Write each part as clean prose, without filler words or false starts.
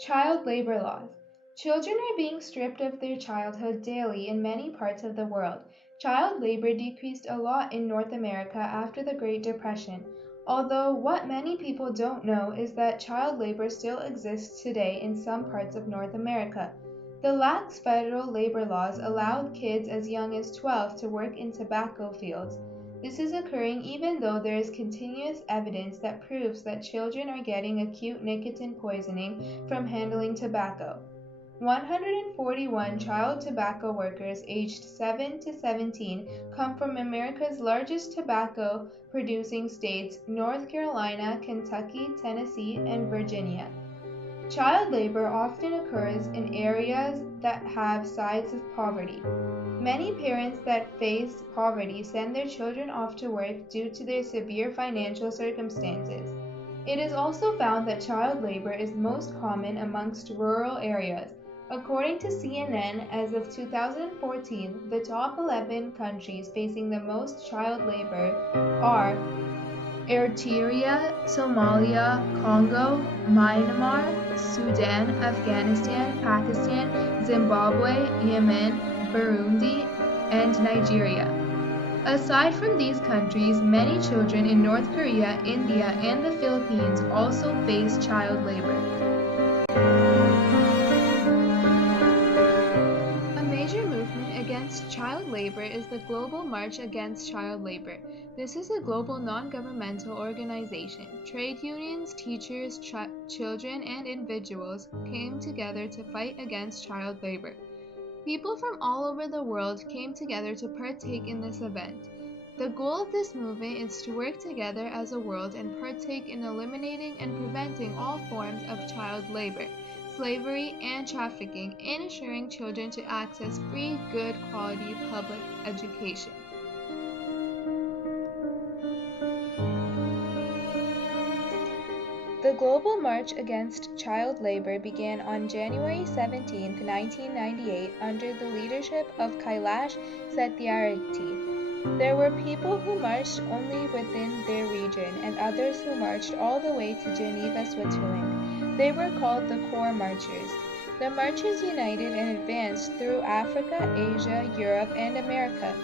Child labor laws. Children are being stripped of their childhood daily in many parts of the world. Child labor decreased a lot in North America after the Great Depression. Although what many people don't know is that child labor still exists today in some parts of North America. The lax federal labor laws allowed kids as young as 12 to work in tobacco fields. This is occurring even though there is continuous evidence that proves that children are getting acute nicotine poisoning from handling tobacco. 141 child tobacco workers aged 7 to 17 come from America's largest tobacco producing states, North Carolina, Kentucky, Tennessee, and Virginia. Child labor often occurs in areas that have sides of poverty. Many parents that face poverty send their children off to work due to their severe financial circumstances. It is also found that child labor is most common amongst rural areas. According to CNN, as of 2014, the top 11 countries facing the most child labor are Eritrea, Somalia, Congo, Myanmar, Sudan, Afghanistan, Pakistan, Zimbabwe, Yemen, Burundi, and Nigeria. Aside from these countries, many children in North Korea, India, and the Philippines also face child labor. A major movement against child labor is the Global March Against Child Labor. This is a global non-governmental organization. Trade unions, teachers, children, and individuals came together to fight against child labor. People from all over the world came together to partake in this event. The goal of this movement is to work together as a world and partake in eliminating and preventing all forms of child labor, slavery, and trafficking, and ensuring children to access free, good quality public education. The Global March Against Child Labor began on January 17, 1998, under the leadership of Kailash Satyarthi. There were people who marched only within their region and others who marched all the way to Geneva, Switzerland. They were called the Core Marchers. The marchers united and advanced through Africa, Asia, Europe, and America.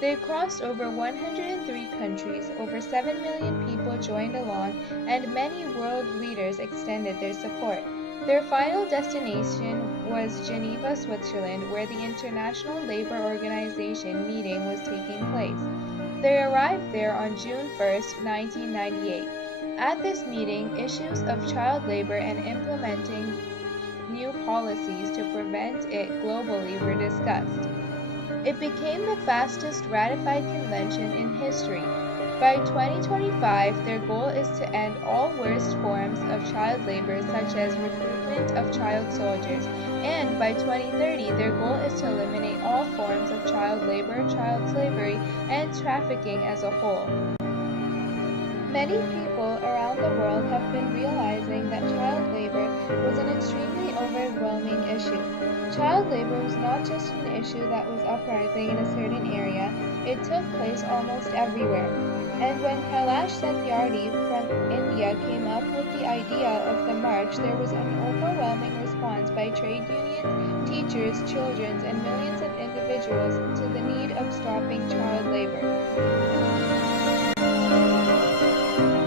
They crossed over 103 countries, over 7 million people joined along, and many world leaders extended their support. Their final destination was Geneva, Switzerland, where the International Labour Organization meeting was taking place. They arrived there on June 1, 1998. At this meeting, issues of child labor and implementing new policies to prevent it globally were discussed. It became the fastest ratified convention in history. By 2025, their goal is to end all worst forms of child labor such as recruitment of child soldiers, and by 2030, their goal is to eliminate all forms of child labor, child slavery, and trafficking as a whole. Many people around the world have been realizing that child labor was an extremely overwhelming issue. Child labor was not just an issue that was uprising in a certain area, it took place almost everywhere. And when Kailash Satyarthi from India came up with the idea of the march, there was an overwhelming response by trade unions, teachers, children, and millions of individuals to the need of stopping child labor.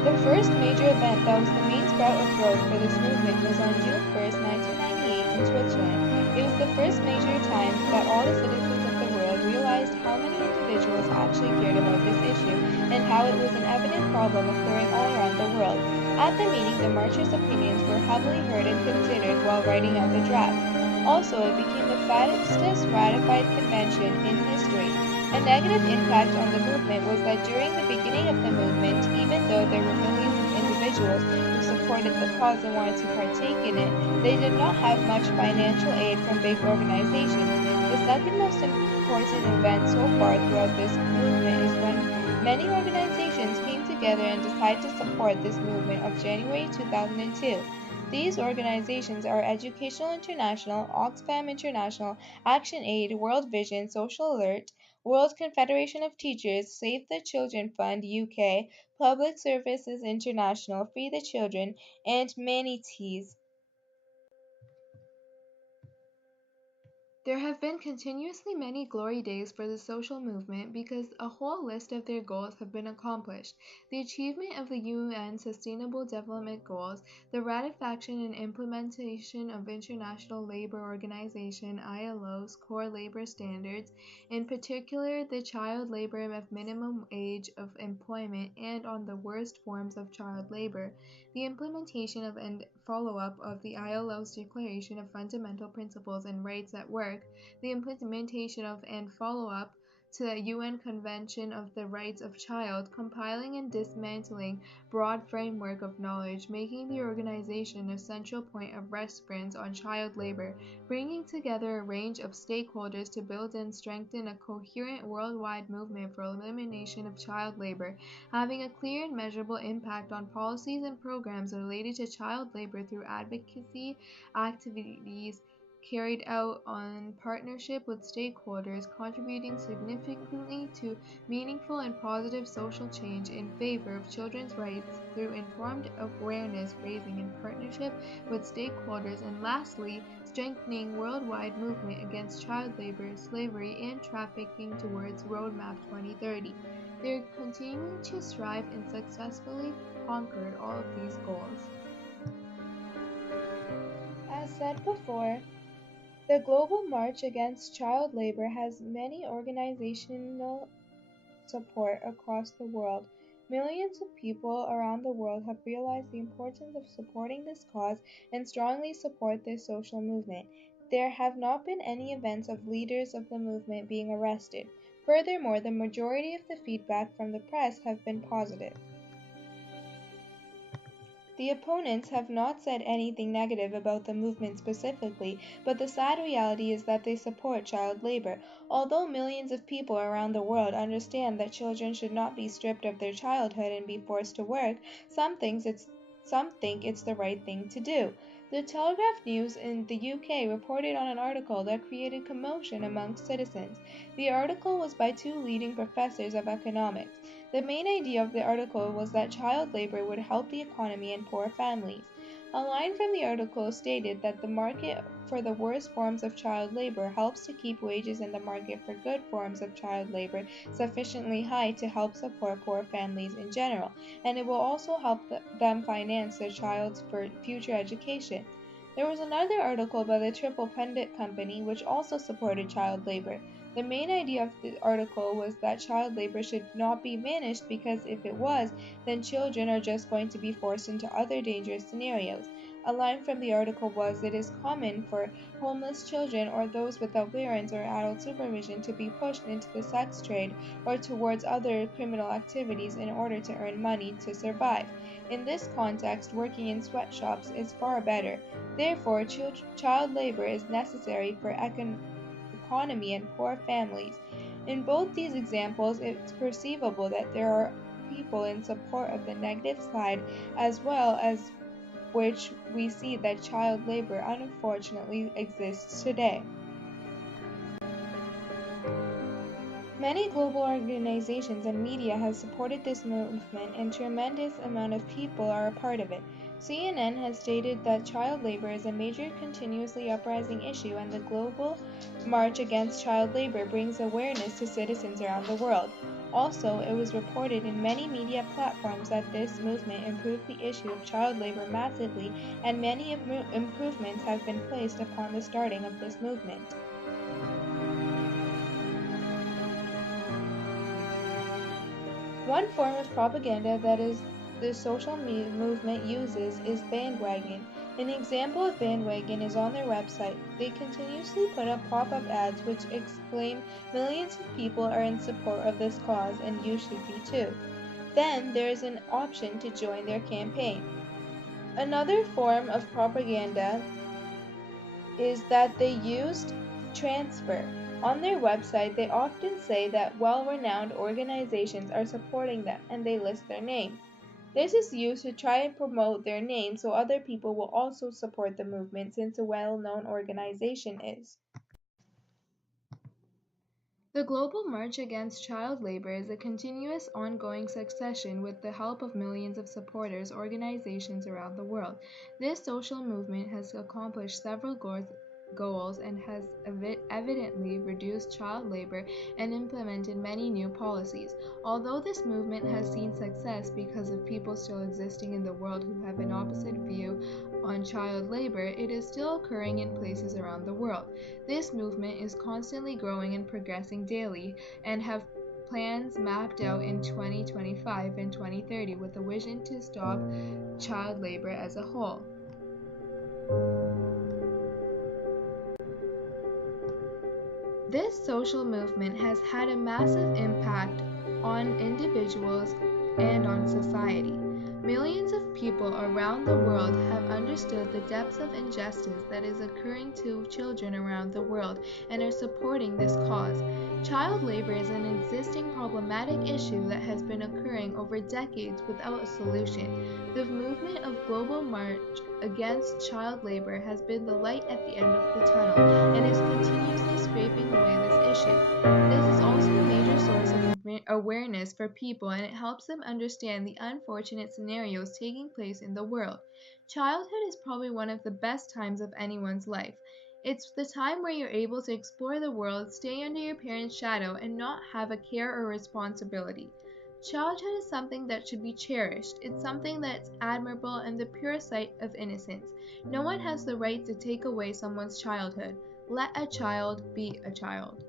The first major event that was the main sprout of growth for this movement was on June 1, 1998 in Switzerland. It was the first major time that all the citizens of the world realized how many individuals actually cared about this issue and how it was an evident problem occurring all around the world. At the meeting, the marchers' opinions were heavily heard and considered while writing out the draft. Also, it became the fastest ratified convention in history. A negative impact on the movement was that during the beginning of the movement, even though there were millions of individuals who supported the cause and wanted to partake in it, they did not have much financial aid from big organizations. The second most important event so far throughout this movement is when many organizations came together and decided to support this movement of January 2002. These organizations are Educational International, Oxfam International, Action Aid, World Vision, Social Alert, World Confederation of Teachers, Save the Children Fund UK, Public Services International, Free the Children, and Manatees. There have been continuously many glory days for the social movement because a whole list of their goals have been accomplished: the achievement of the UN Sustainable Development Goals, the ratification and implementation of International Labour Organization (ILO's) core labor standards, in particular the child labour of minimum age of employment and on the worst forms of child labour, the implementation of and follow-up of the ILO's Declaration of Fundamental Principles and Rights at Work, the implementation of and follow-up to the UN Convention of the Rights of Child, compiling and dismantling broad framework of knowledge, making the organization a central point of reference on child labor, bringing together a range of stakeholders to build and strengthen a coherent worldwide movement for elimination of child labor, having a clear and measurable impact on policies and programs related to child labor through advocacy activities carried out in partnership with stakeholders, contributing significantly to meaningful and positive social change in favor of children's rights through informed awareness raising in partnership with stakeholders, and lastly, strengthening worldwide movement against child labor, slavery, and trafficking towards Roadmap 2030. They're continuing to strive and successfully conquered all of these goals. As said before, the Global March Against Child Labor has many organizational support across the world. Millions of people around the world have realized the importance of supporting this cause and strongly support this social movement. There have not been any events of leaders of the movement being arrested. Furthermore, the majority of the feedback from the press have been positive. The opponents have not said anything negative about the movement specifically, but the sad reality is that they support child labor. Although millions of people around the world understand that children should not be stripped of their childhood and be forced to work, some think it's the right thing to do. The Telegraph News in the UK reported on an article that created commotion amongst citizens. The article was by two leading professors of economics. The main idea of the article was that child labor would help the economy and poor families. A line from the article stated that the market for the worst forms of child labor helps to keep wages in the market for good forms of child labor sufficiently high to help support poor families in general, and it will also help them finance their child's future education. There was another article by the Triple Pundit Company which also supported child labor. The main idea of the article was that child labor should not be managed because if it was, then children are just going to be forced into other dangerous scenarios. A line from the article was, "It is common for homeless children or those without parents or adult supervision to be pushed into the sex trade or towards other criminal activities in order to earn money to survive. In this context, working in sweatshops is far better. Therefore, child labor is necessary for economy and poor families." In both these examples, it's perceivable that there are people in support of the negative side as well as which we see that child labor unfortunately exists today. Many global organizations and media have supported this movement and tremendous amount of people are a part of it. CNN has stated that child labor is a major continuously uprising issue and the global march against child labor brings awareness to citizens around the world. Also, it was reported in many media platforms that this movement improved the issue of child labor massively and many improvements have been placed upon the starting of this movement. One form of propaganda that the social movement uses is bandwagon. An example of bandwagon is on their website. They continuously put up pop-up ads which exclaim millions of people are in support of this cause and you should be too. Then there is an option to join their campaign. Another form of propaganda is that they used transfer. On their website, they often say that well-renowned organizations are supporting them and they list their names. This is used to try and promote their name so other people will also support the movement since a well-known organization is. The Global March Against Child Labor is a continuous, ongoing succession with the help of millions of supporters, organizations around the world. This social movement has accomplished several goals and has evidently reduced child labor and implemented many new policies. Although this movement has seen success because of people still existing in the world who have an opposite view on child labor, it is still occurring in places around the world. This movement is constantly growing and progressing daily and have plans mapped out in 2025 and 2030 with a vision to stop child labor as a whole. This social movement has had a massive impact on individuals and on society. Millions of people around the world have understood the depths of injustice that is occurring to children around the world and are supporting this cause. Child labor is an existing problematic issue that has been occurring over decades without a solution. The movement of Global March against child labor has been the light at the end of the tunnel and is continuously scraping away this issue. This is also a major source of awareness for people and it helps them understand the unfortunate scenarios taking place in the world. Childhood is probably one of the best times of anyone's life. It's the time where you're able to explore the world, stay under your parents' shadow, and not have a care or responsibility. Childhood is something that should be cherished. It's something that's admirable and the pure sight of innocence. No one has the right to take away someone's childhood. Let a child be a child.